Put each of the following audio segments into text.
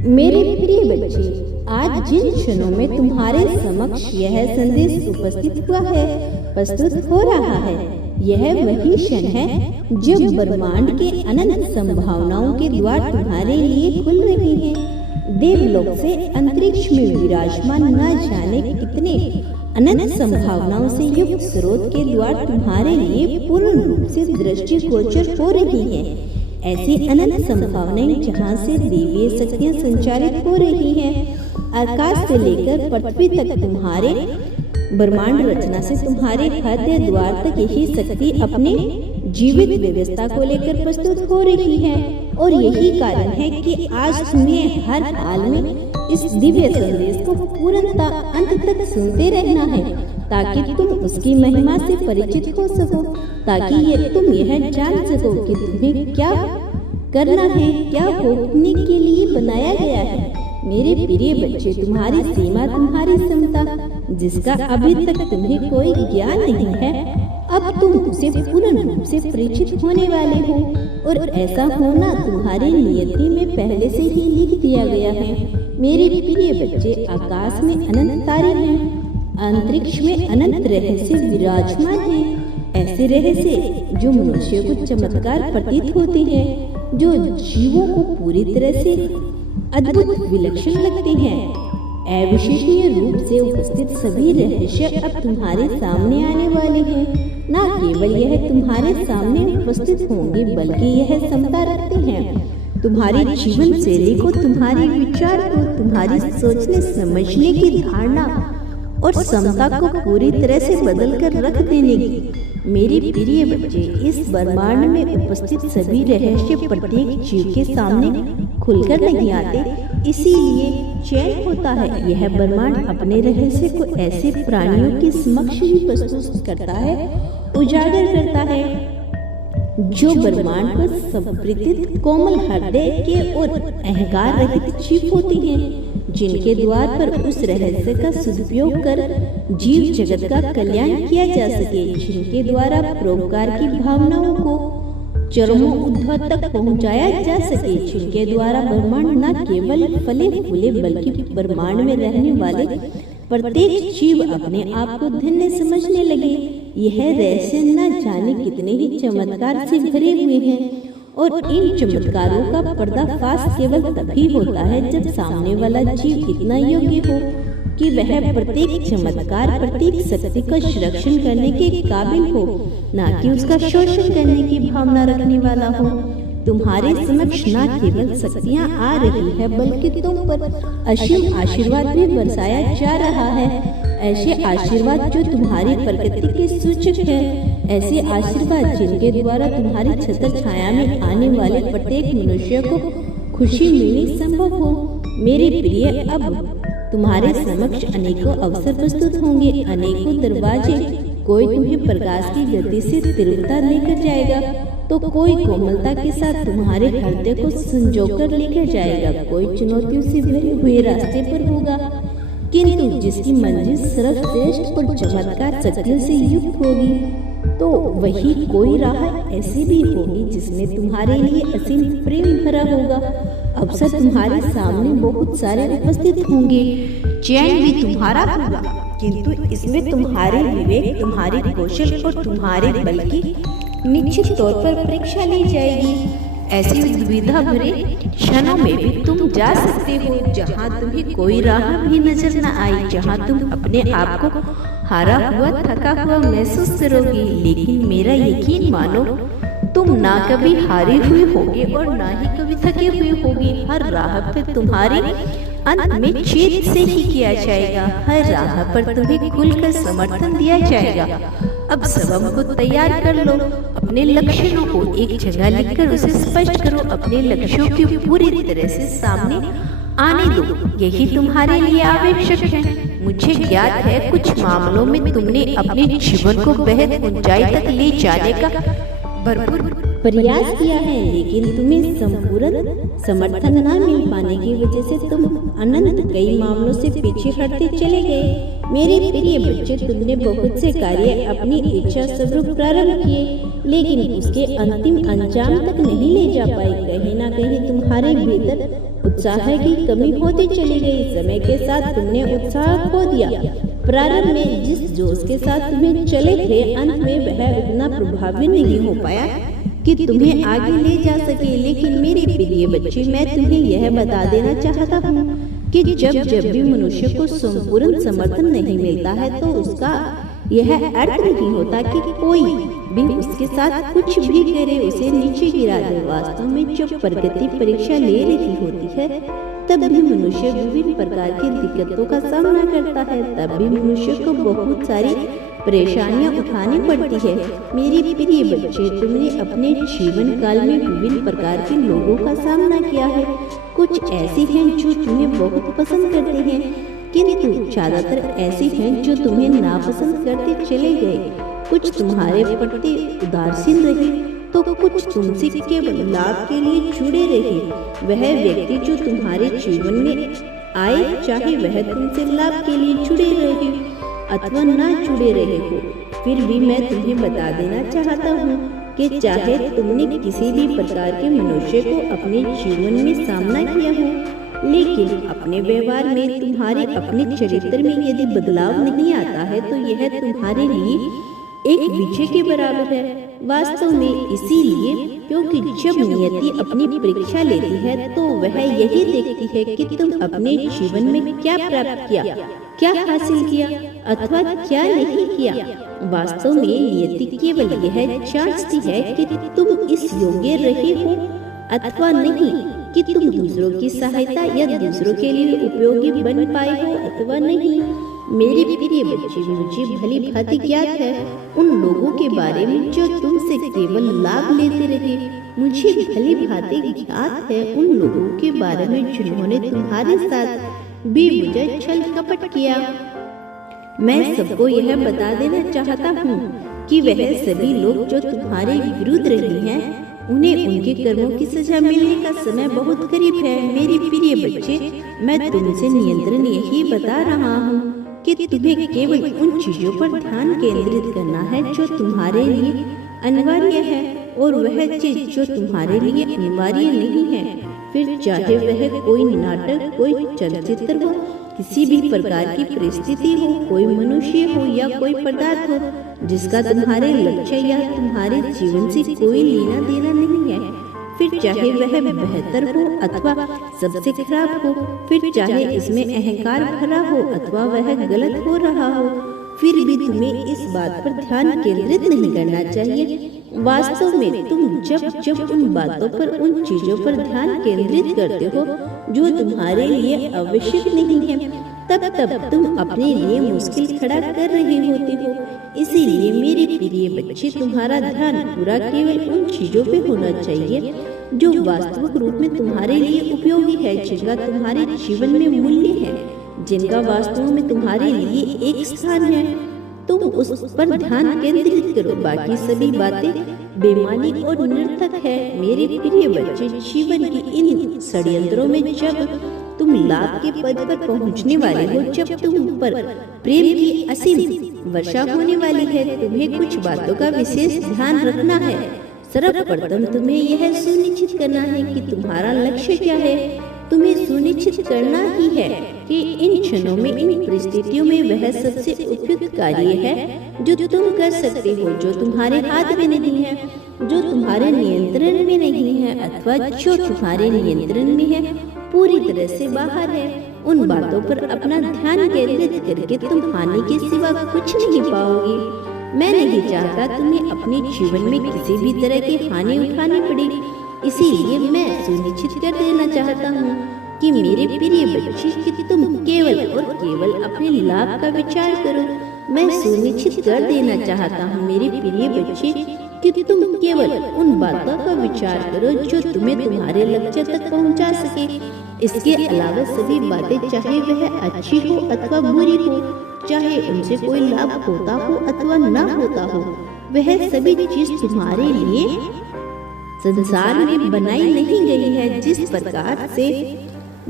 मेरे प्रिय बच्चे, आज जिन क्षणों में तुम्हारे समक्ष यह संदेश उपस्थित हुआ है, प्रस्तुत हो रहा है, यह वही क्षण है जब ब्रह्मांड के अनंत संभावनाओं के द्वार तुम्हारे लिए खुल रहे हैं। देवलोक से अंतरिक्ष में विराजमान न जाने कितने अनंत संभावनाओं से युक्त स्रोत के द्वार तुम्हारे लिए पूर्ण रूप से दृष्टिगोचर हो रही हैं। ऐसी अनंत संभावनाएं जहाँ से देवीय शक्तियाँ संचारित हो रही हैं। आकाश से लेकर पृथ्वी तक तुम्हारे ब्रह्मांड रचना से तुम्हारे हृदय द्वार तक यही शक्ति अपने जीवित व्यवस्था को लेकर प्रस्तुत हो रही है। और यही कारण है कि आज तुम्हें हर हाल में इस दिव्य संदेश को पूर्णतः अंत तक सुनते रहना है, ताकि तुम उसकी महिमा से परिचित हो सको, ताकि तुम यह जान सको कि तुम्हें क्या करना है, क्या भोगने के लिए बनाया गया है। मेरे प्रिय बच्चे, तुम्हारी सीमा, तुम्हारी क्षमता, जिसका अभी तक तुम्हें कोई ज्ञान नहीं है, अब तुम उसे पूर्ण रूप से परिचित होने वाले हो। और ऐसा होना तुम्हारी नियति में पहले से ही लिख दिया गया है। मेरे प्रिय बच्चे, आकाश में अनंत तारे हैं, अंतरिक्ष में अनंत रहस्य विराजमान हैं। ऐसे रहस्य जो मनुष्य को चमत्कार प्रतीत होते हैं, जो जीवों को पूरी तरह से अद्भुत विलक्षण लगते हैं। अविश्वसनीय रूप से उपस्थित सभी रहस्य अब तुम्हारे सामने आने वाले हैं। न केवल यह तुम्हारे सामने उपस्थित होंगे, बल्कि यह क्षमता रखते हैं तुम्हारी जीवन शैली को, तुम्हारे विचार को, तुम्हारी सोचने समझने की धारणा और क्षमता को पूरी तरह से बदल कर रख देने की। मेरे प्रिय बच्चे, इस ब्रह्मांड में उपस्थित सभी रहस्य प्रत्येक जीव के सामने खुलकर नहीं आते, इसीलिए चैन होता है। यह ब्रह्मांड अपने रहस्य को ऐसे प्राणियों के समक्ष भी प्रस्तुत करता है, उजागर करता है, जो ब्रह्मांड को समर्पित कोमल हृदय के और अहंकार रहित जीव होते हैं, जिनके द्वार पर उस रहस्य का सदुपयोग कर जीव जगत का कल्याण किया जा सके, जिनके द्वारा परोपकार की भावनाओं को चरमोत्कर्ष तक पहुंचाया जा सके, जिनके द्वारा ब्रह्मांड न केवल फले फूले, बल्कि ब्रह्मांड में रहने वाले प्रत्येक जीव अपने आप को धन्य समझने लगे। यह रहस्य न जाने कितने ही चमत्कार से भरे हुए हैं, और इन चमत्कारों का पर्दाफाश केवल तभी होता है जब सामने वाला जीव इतना योग्य हो कि वह प्रत्येक चमत्कार, प्रत्येक शक्ति का संरक्षण करने के काबिल हो, न कि उसका शोषण करने की भावना रखने वाला हो। तुम्हारे समक्ष न केवल शक्तियाँ आ रही है, बल्कि तुम पर असीम आशीर्वाद भी बरसाया जा रहा है। ऐसे आशीर्वाद जो तुम्हारी प्रकृति के सूचक है, ऐसे आशीर्वाद जिनके द्वारा तुम्हारी छत्र छाया में आने वाले प्रत्येक मनुष्य को खुशी मिलनी संभव हो। मेरे प्रिय, अब तुम्हारे समक्ष अनेकों अवसर प्रस्तुत होंगे, अनेकों दरवाजे। कोई तुम्हें प्रकाश की गति से तीव्रता लेकर जाएगा, तो कोई कोमलता के साथ तुम्हारे हृदय को संजोकर लेकर जाएगा। कोई चुनौतियों से भरे हुए रास्ते पर होगा, किंतु जिसकी मंजिल सर्वश्रेष्ठ और चमत्कार शक्तियों से युक्त होगी, तो वही कोई राह ऐसी भी होगी जिसमें तुम्हारे लिए असीम प्रेम भरा होगा। अवसर तुम्हारे सामने बहुत सारे उपस्थित होंगे, चयन भी तुम्हारा होगा, किंतु इसमें तुम्हारे विवेक, तुम्हारी कौशल और तुम्हारे बल की निश्चित तौर पर परीक्षा ली जाएगी। ऐसी दुविधा भरे क्षणों में भी तुम जा सकते हो, जहाँ तुम्हें कोई राह भी नजर न आई, जहाँ तुम अपने आप को हारा हुआ, थका हुआ महसूस करोगे। लेकिन मेरा यकीन मानो, तुम ना कभी हारे हुए होगे और ना ही कभी थके हुए होगे। हर राह पर तुम्हारे अंत में चेत से ही किया जाएगा, हर राह पर तुम्हें खुलकर समर्थन दिया जाएगा। अब सबब को तैयार कर लो, अपने लक्ष्यों को एक जगह लिखकर उसे स्पष्ट करो, अपने लक्ष्यों की पूरी तरह से सामने आने दो। यही तुम्हारे लिए आवश्यक है। मुझे ज्ञात है कुछ मामलों में तुमने अपने जीवन को बेहद ऊंचाई तक ले जाने का भरपूर प्रयास किया है, लेकिन तुम्हें संपूर्ण समर्थन न मिल पाने की वजह से तुम अनंत कई मामलों से पीछे हटते चले गए। मेरे प्रिय बच्चे, तुमने बहुत से कार्य अपनी इच्छा स्वरूप प्रारंभ किए, लेकिन उसके अंतिम अंजाम तक नहीं ले जा पाए। कहीं ना कहीं तुम्हारे भीतर उत्साह की कमी होती चली गई। समय के साथ तुमने उत्साह खो दिया। प्रारंभ में जिस जोश के साथ तुम्हें चले थे, अंत में वह उतना प्रभावी नहीं हो पाया कि तुम्हें आगे ले जा सके। लेकिन मेरे प्रिय बच्चे, मैं तुम्हें यह बता देना चाहता हूँ कि जब भी मनुष्य को संपूर्ण समर्थन नहीं मिलता है, तो उसका यह अर्थ नहीं होता कि कोई भी उसके साथ कुछ भी करे, उसे नीचे गिरा दे। वास्तव में जब प्रगति परीक्षा ले रही होती है, तब भी मनुष्य विभिन्न प्रकार की दिक्कतों का सामना करता है। तब भी मनुष्य को बहुत सारी परेशानियां उठानी पड़ती है। मेरे प्रिय बच्चे, तुमने अपने जीवन काल में विभिन्न प्रकार के लोगों का सामना किया है। कुछ ऐसे हैं जो तुम्हें बहुत पसंद करते हैं, किंतु ज्यादातर ऐसे हैं जो तुम्हें नापसंद करते चले गए। कुछ तुम्हारे प्रति उदासीन रहे, तो कुछ तुमसे केवल लाभ के लिए जुड़े रहे। वह व्यक्ति जो तुम्हारे जीवन में आए, चाहे वह तुमसे लाभ के लिए जुड़े रहे अथवा ना जुड़े रहे हो, फिर भी मैं तुम्हें बता देना चाहता हूँ कि चाहे तुमने किसी भी प्रकार के मनुष्य को अपने जीवन में सामना किया हो, लेकिन अपने व्यवहार में, तुम्हारे अपने चरित्र में यदि बदलाव नहीं आता है, तो यह तुम्हारे लिए एक विजय के बराबर है। वास्तव में इसीलिए, क्योंकि जब नियति अपनी परीक्षा लेती है, तो वह यही देखती है कि तुम अपने जीवन में क्या प्राप्त किया, क्या हासिल किया अथवा क्या नहीं किया। वास्तव में नियति केवल यह जांचती है कि तुम इस योग्य रहे हो अथवा नहीं, कि तुम दूसरों की सहायता या दूसरों के लिए उपयोगी बन पाए हो अथवा नहीं। मेरे प्रिय बच्चे, मुझे भली भांति ज्ञात है उन लोगों के बारे में जो तुमसे केवल लाभ लेते रहे। मुझे भली भांति ज्ञात है उन लोगों के बारे में जिन्होंने तुम्हारे साथ बेवजह छल कपट किया। मैं सबको यह बता देना चाहता हूँ कि वह सभी लोग जो तुम्हारे विरुद्ध रहे हैं, उन्हें उनके कर्मों की सजा मिलने का समय बहुत करीब है। मेरे प्रिय बच्चे, मैं तुमसे नियंत्रण यही बता रहा हूँ कि तुम्हें केवल उन चीजों पर ध्यान केंद्रित करना है जो तुम्हारे लिए अनिवार्य है, और वह चीज जो तुम्हारे लिए अनिवार्य नहीं है, फिर चाहे वह कोई नाटक, कोई चलचित्र हो, किसी भी प्रकार की परिस्थिति हो, कोई मनुष्य हो या कोई पदार्थ हो जिसका तुम्हारे लक्ष्य या तुम्हारे जीवन से कोई लेना देना नहीं है, फिर चाहे वह बेहतर हो अथवा सबसे खराब हो, फिर चाहे इसमें अहंकार भरा हो अथवा वह गलत हो रहा हो, फिर भी तुम्हें इस बात पर ध्यान केंद्रित नहीं करना चाहिए। वास्तव में तुम जब उन बातों पर, उन चीजों पर ध्यान केंद्रित करते हो जो तुम्हारे लिए आवश्यक नहीं है, तब तुम अपने लिए मुश्किल खड़ा कर रहे होते हो। इसीलिए मेरे प्रिय बच्चे, तुम्हारा ध्यान पूरा केवल उन चीजों पे होना चाहिए जो वास्तविक रूप में तुम्हारे लिए उपयोगी है, जिनका तुम्हारे जीवन में मूल्य है, जिनका वास्तव में तुम्हारे लिए एक स्थान है। तुम उस पर ध्यान केंद्रित करो, बाकी सभी बातें बेमानी और निरर्थक है। मेरे प्रिय बच्चे, जीवन की इन षड्यंत्रों में जब तुम लाभ के पद पर पहुंचने वाले हो, जब तुम पर प्रेम की असीम वर्षा होने वाली है, तुम्हें कुछ बातों का विशेष ध्यान रखना है। सर्वप्रथम तुम्हें यह सुनिश्चित करना है कि तुम्हारा लक्ष्य क्या है। तुम्हें सुनिश्चित करना ही है कि इन क्षणों में, इन परिस्थितियों में वह सबसे उपयुक्त कार्य है जो तुम कर सकते हो, जो तुम्हारे हाथ में नहीं है, जो तुम्हारे नियंत्रण में नहीं है, अथवा जो तुम्हारे नियंत्रण में है, पूरी तरह से बाहर है। उन बातों पर अपना ध्यान केंद्रित करके तुम हानि के सिवा कुछ नहीं पाओगे। मैं नहीं चाहता तुम्हें अपने जीवन में किसी भी तरह की हानि उठानी पड़े, इसीलिए मैं सुनिश्चित कर देना चाहता हूँ कि मेरे प्रिय बच्चे, कि तुम केवल और केवल अपने लाभ का विचार करो। मैं सुनिश्चित कर देना चाहता हूँ मेरे प्रिय बच्चे कि तुम केवल उन बातों का विचार करो जो तुम्हें तुम्हारे लक्ष्य तक पहुँचा सके। इसके अलावा सभी बातें, चाहे वह अच्छी हो अथवा बुरी हो, चाहे उनसे कोई लाभ होता हो अथवा ना होता हो, वह सभी चीज तुम्हारे लिए संसार में बनाई नहीं गई है। जिस प्रकार से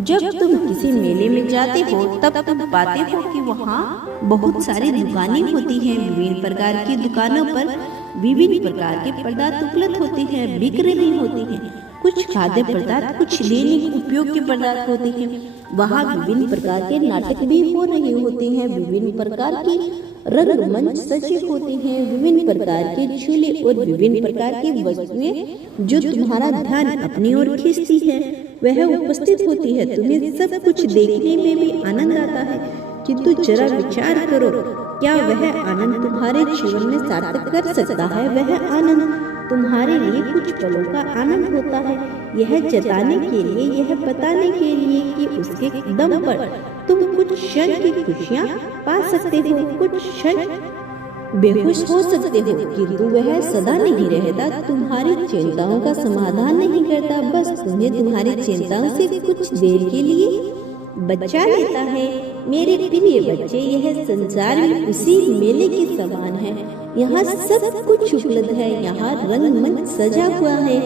जब तुम किसी मेले में जाते हो, तब तुम पाते हो कि वहाँ बहुत सारी दुकानें होती हैं। विभिन्न प्रकार की दुकानों पर विभिन्न प्रकार के पदार्थ उपलब्ध होते हैं, बिक रही होती हैं। कुछ खाद्य पदार्थ, कुछ दैनिक उपयोग के पदार्थ होते हैं। वहाँ विभिन्न प्रकार के नाटक भी हो रहे होते हैं, विभिन्न प्रकार की रंगमंच सजे होते हैं, विभिन्न प्रकार के झूले और विभिन्न प्रकार की वस्तुएं जो तुम्हारा ध्यान अपनी ओर खींचती है वह उपस्थित होती है। तुम्हें सब कुछ देखने में भी आनंद आता है, किंतु जरा विचार करो, क्या वह आनंद तुम्हारे जीवन में सार्थक कर सकता है? वह आनंद तुम्हारे लिए कुछ पलों का आनंद होता है, यह जताने के लिए, यह बताने के लिए कि उसके दम पर तुम कुछ क्षण की खुशियाँ पा सकते हो, कुछ क्षण बेहोश हो सकते हो, किंतु वह सदा नहीं रहता, तुम्हारी चिंताओं का समाधान नहीं करता, बस तुम्हें तुम्हारी चिंताओं से कुछ देर के लिए बचा लेता है। मेरे प्रिय बच्चे, यह संसार भी उसी मेले के समान है। यहाँ सब कुछ उपलब्ध है, यहाँ रंगमंच सजा हुआ है,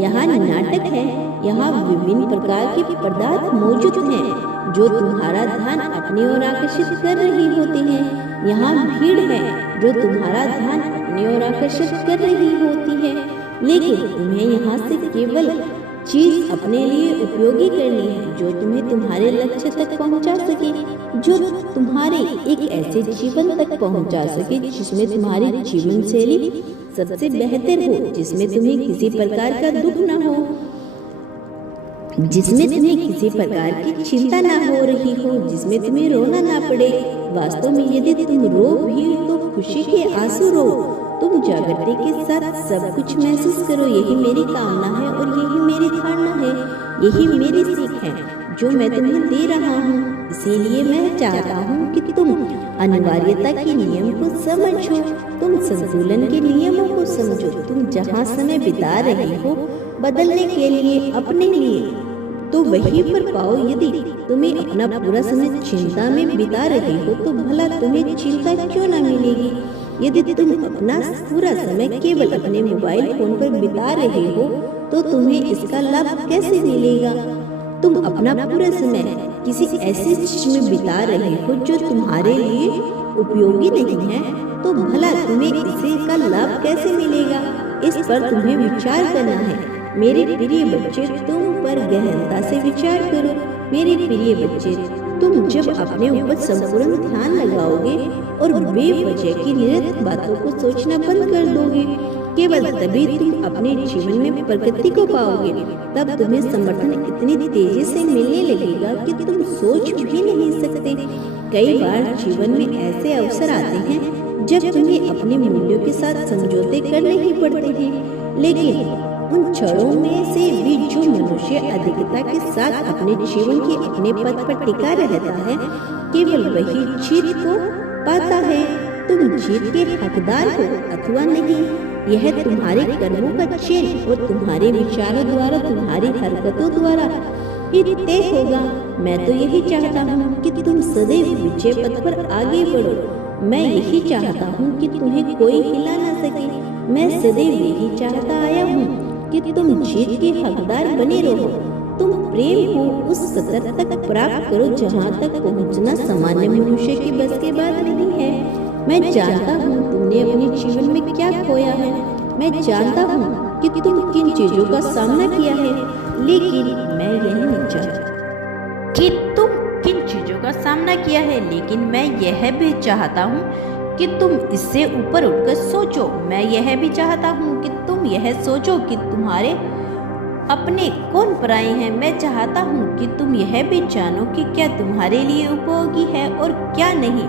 यहाँ नाटक है, यहाँ विभिन्न प्रकार के पदार्थ मौजूद हैं जो तुम्हारा ध्यान अपनी ओर आकर्षित कर रही होते हैं। यहाँ भीड़ है जो तुम्हारा ध्यान अपनी ओर आकर्षित कर रही होती है, लेकिन तुम्हें यहाँ से केवल चीज अपने लिए उपयोगी करनी है जो तुम्हें तुम्हारे लक्ष्य तक पहुंचा सके, जो तुम्हारे एक ऐसे जीवन तक पहुंचा सके जिसमें तुम्हारी जीवन शैली सबसे बेहतर हो, जिसमें तुम्हें किसी प्रकार का दुख न हो, जिसमें तुम्हें किसी प्रकार की चिंता ना हो रही हो, जिसमें तुम्हें रोना ना पड़े। वास्तव में यदि तुम रो भी तो खुशी के आंसू रो, तुम जागृति के साथ सब कुछ महसूस करो। यही मेरी कामना है और यही मेरी धारणा है, यही मेरी सीख है जो मैं तुम्हें दे रहा हूँ। इसीलिए मैं चाहता हूँ कि तुम अनिवार्यता के नियम को समझो, तुम संतुलन के नियमों को समझो। तुम जहाँ समय बिता रहे हो बदलने के लिए, अपने लिए, तो वहीं पर पाओ। यदि तुम्हें अपना पूरा समय चिंता में बिता रहे हो तो भला तुम्हें चिंता क्यों न मिलेगी? यदि तुम अपना पूरा समय केवल अपने मोबाइल फोन पर बिता रहे हो तो तुम्हें इसका लाभ कैसे मिलेगा? तुम अपना पूरा समय किसी ऐसी चीज में बिता रहे हो जो तुम्हारे लिए उपयोगी नहीं है, तो भला तुम्हें इसका लाभ कैसे मिलेगा? इस पर तुम्हें विचार करना है। मेरे प्रिय बच्चे, तुम पर गहनता से विचार करो। मेरे प्रिय बच्चे, तुम जब अपने ऊपर संपूर्ण ध्यान लगाओगे और बेवजह की निरर्थक बातों को सोचना बंद कर दोगे, केवल तभी तुम अपने जीवन में प्रगति को पाओगे। तब तुम्हें समर्थन इतनी तेजी से मिलने लगेगा कि तुम सोच भी नहीं सकते। कई बार जीवन में ऐसे अवसर आते हैं जब तुम्हें अपने मूल्यों के साथ समझौते करने ही पड़ते हैं, लेकिन उन क्षणों में से भी जो मनुष्य अधिकता के साथ अपने जीवन के अपने पद पर टिका रहता है, केवल वही जीत को पाता है। तुम जीत के हकदार हो अथवा नहीं, यह तुम्हारे कर्मों का चयन और तुम्हारे विचारों द्वारा, तुम्हारी हरकतों द्वारा ही तय होगा। मैं तो यही चाहता हूँ कि तुम सदैव विजय पथ पर आगे बढ़ो। मैं यही चाहता हूँ कि तुम्हें कोई हिला न सके। मैं सदैव यही चाहता आया हूँ कि तुम जीत के हकदार बने रहो। तुम प्रेम को उस स्तर तक प्राप्त करो जहाँ तक पहुँचना सामान्य मनुष्य की बस के बात नहीं है। मैं जानता हूँ तुमने अपने जीवन में क्या खोया है, मैं जानता हूँ कि तुम किन चीजों का सामना किया है, लेकिन मैं यह नहीं चाहता कि तुम किन चीजों का सामना किया है, लेकिन मैं यह भी चाहता हूँ कि तुम इससे ऊपर उठकर सोचो। मैं यह भी चाहता हूँ कि तुम यह सोचो कि तुम्हारे अपने कौन पराए हैं। मैं चाहता हूँ कि तुम यह भी जानो कि क्या तुम्हारे लिए उपयोगी है और क्या नहीं।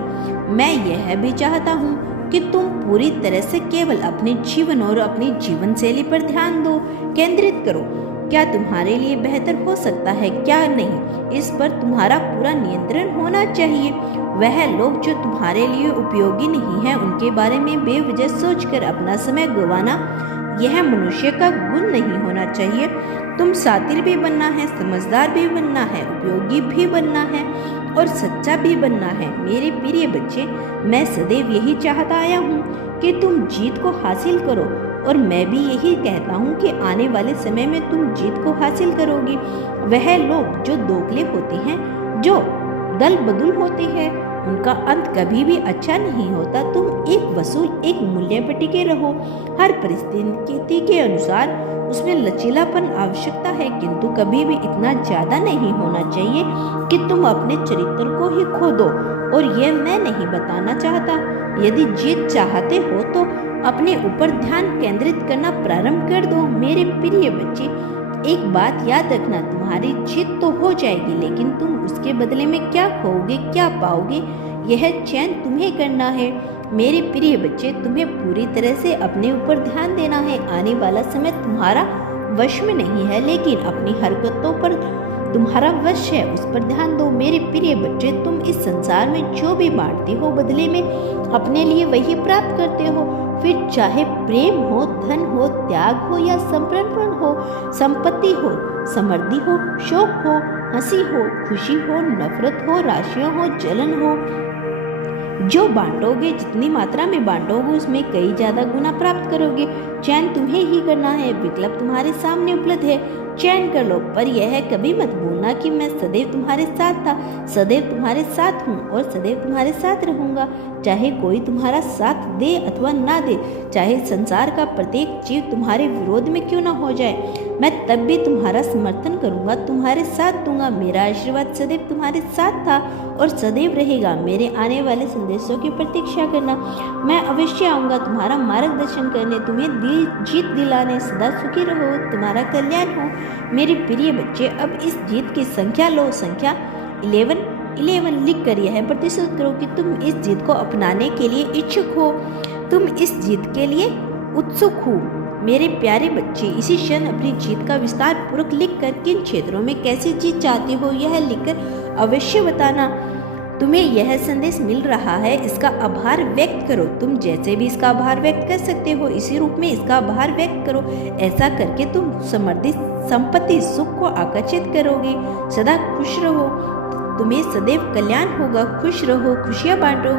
मैं यह भी चाहता हूँ कि तुम पूरी तरह से केवल अपने जीवन और अपनी जीवन शैली पर ध्यान दो, केंद्रित करो। क्या तुम्हारे लिए बेहतर हो सकता है, क्या नहीं, इस पर तुम्हारा पूरा नियंत्रण होना चाहिए। वह लोग जो तुम्हारे लिए उपयोगी नहीं है, उनके बारे में बेवजह सोचकर अपना समय गंवाना, यह मनुष्य का गुण नहीं होना चाहिए। तुम शातिर भी बनना है, समझदार भी बनना है, उपयोगी भी बनना है और सच्चा भी बनना है। मेरे प्रिय बच्चे, मैं सदैव यही चाहता आया हूँ कि तुम जीत को हासिल करो, और मैं भी यही कहता हूँ कि आने वाले समय में तुम जीत को हासिल करोगे। वह लोग जो दोगले होते हैं, जो दल बदुल होते हैं उनका अंत कभी भी अच्छा नहीं होता। तुम एक वसूल, एक मूल्य पर टिके रहो। हर परिस्थिति के अनुसार उसमें लचीलापन आवश्यकता है, किंतु कभी भी इतना ज्यादा नहीं होना चाहिए कि तुम अपने चरित्र को ही खो दो। और यह मैं नहीं बताना चाहता। यदि जीत चाहते हो तो अपने ऊपर ध्यान केंद्रित करना प्रारंभ कर दो। मेरे प्रिय बच्चे, एक बात याद रखना, तुम्हारी जीत तो हो जाएगी, लेकिन तुम उसके बदले में क्या खोओगे, क्या पाओगे, यह चयन तुम्हें करना है। मेरे प्रिय बच्चे, तुम्हें पूरी तरह से अपने ऊपर ध्यान देना है। आने वाला समय तुम्हारा वश में नहीं है, लेकिन अपनी हरकतों पर तुम्हारा वश है, उस पर ध्यान दो। मेरे प्रिय बच्चे, तुम इस संसार में जो भी बांटते हो, बदले में अपने लिए वही प्राप्त करते हो। फिर चाहे प्रेम हो, धन हो, त्याग हो या समर्पण हो, संपत्ति हो, समृद्धि हो, शोक हो, हंसी हो, खुशी हो, नफरत हो, राशियां हो, जलन हो, जो बांटोगे, जितनी मात्रा में बांटोगे, उसमें कई ज्यादा गुना प्राप्त करोगे। चयन तुम्हें ही करना है, विकल्प तुम्हारे सामने उपलब्ध है, चयन कर लो। पर यह कभी मत भूलना कि मैं सदैव तुम्हारे साथ था, सदैव तुम्हारे साथ हूँ और सदैव तुम्हारे साथ रहूंगा। चाहे कोई तुम्हारा साथ दे अथवा ना दे, चाहे संसार का प्रत्येक जीव तुम्हारे विरोध में क्यों ना हो जाए, मैं तब भी तुम्हारा समर्थन करूंगा, तुम्हारे साथ दूंगा। मेरा आशीर्वाद सदैव तुम्हारे साथ था और सदैव रहेगा। मेरे आने वाले संदेशों की प्रतीक्षा करना, मैं अवश्य आऊंगा तुम्हारा मार्गदर्शन करने, तुम्हें जीत दिलाने। सदा सुखी रहो, तुम्हारा कल्याण हो। मेरे प्रिय बच्चे, अब इस जीत की संख्या लो, संख्या 11 लिख कर यह प्रतिशत करो कि तुम इस जीत को अपनाने के लिए इच्छुक हो, तुम इस जीत के लिए उत्सुक हो। मेरे प्यारे बच्चे, इसी क्षण अपनी जीत का विस्तार पूर्वक लिखकर किन क्षेत्रों में कैसी जीत चाहते हो, यह लिखकर अवश्य बताना। तुम्हें यह संदेश मिल रहा है, इसका आभार व्यक्त करो। तुम जैसे भी इसका आभार व्यक्त कर सकते हो, इसी रूप में इसका आभार व्यक्त करो। ऐसा करके तुम समृद्धि, संपत्ति, सुख को आकर्षित करोगे। सदा खुश रहो, तुम्हें सदैव कल्याण होगा। खुश रहो, खुशियां बांटो।